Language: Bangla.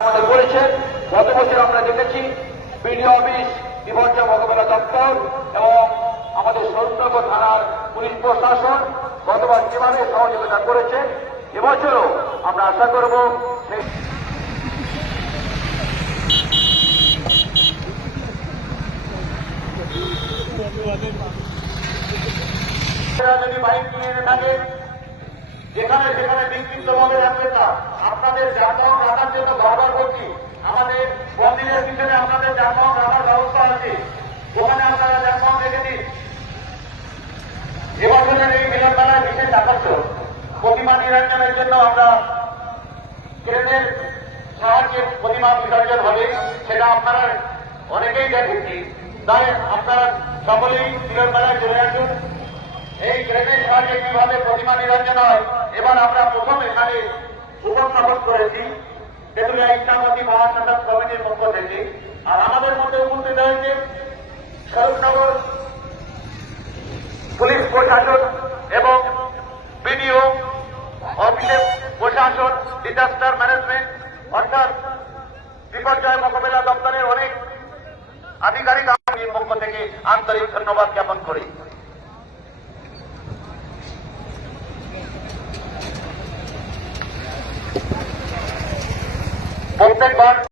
আমাদের করেছে গত বছর আমরা দেখেছি বিডিও অফিস, বিপর্যয় মোকাবেলা দপ্তর এবং আমাদের সরুনগর থানার পুলিশ প্রশাসন গতবার যেভাবে সহযোগিতা করেছে। এবছরও আমরা আশা করব যদি বাইক নিয়ে থাকে। যেখানে যেখানে বিক্ষিপ্ত ভাবে রাখবেন না আপনাদের যানবাহন রাখার জন্য বারবার করছি আমাদের মন্দিরের পিছনে আপনাদের যানবাহন রাখার ব্যবস্থা আছে। ওখানে আপনারা যানবাহন রেখে দিন। এবছরের এই মিলন মেলায় বিশেষ আকর্ষণ। প্রতিমা নিরঞ্জনের জন্য আমরা ক্রেনের সাহায্যে প্রতিমা বিসর্জন হবে, সেটা আপনারা অনেকেই দেখেছি তাই আপনারা সকলেই মিলন মেলায় চলে আসুন। এই ক্রেনের সাহায্যে কীভাবে প্রতিমা নিরঞ্জন হয় এবার আমরা প্রথম এখানে উপস্থাপন করেছি তেতুলিয়া ইচ্ছামতি মহাসন্তান কমিটির পক্ষ থেকে। আর আমাদের মধ্যে উপস্থিত হয়েছে স্বরূপনগর পুলিশ প্রশাসন এবং বিডিও, অফিসের প্রশাসন ডিজাস্টার ম্যানেজমেন্ট অর্থাৎ বিপর্যয় মোকাবেলা দপ্তরের অনেক আধিকারিক পক্ষ থেকে আন্তরিক ধন্যবাদ জ্ঞাপন প্রত্যেকবার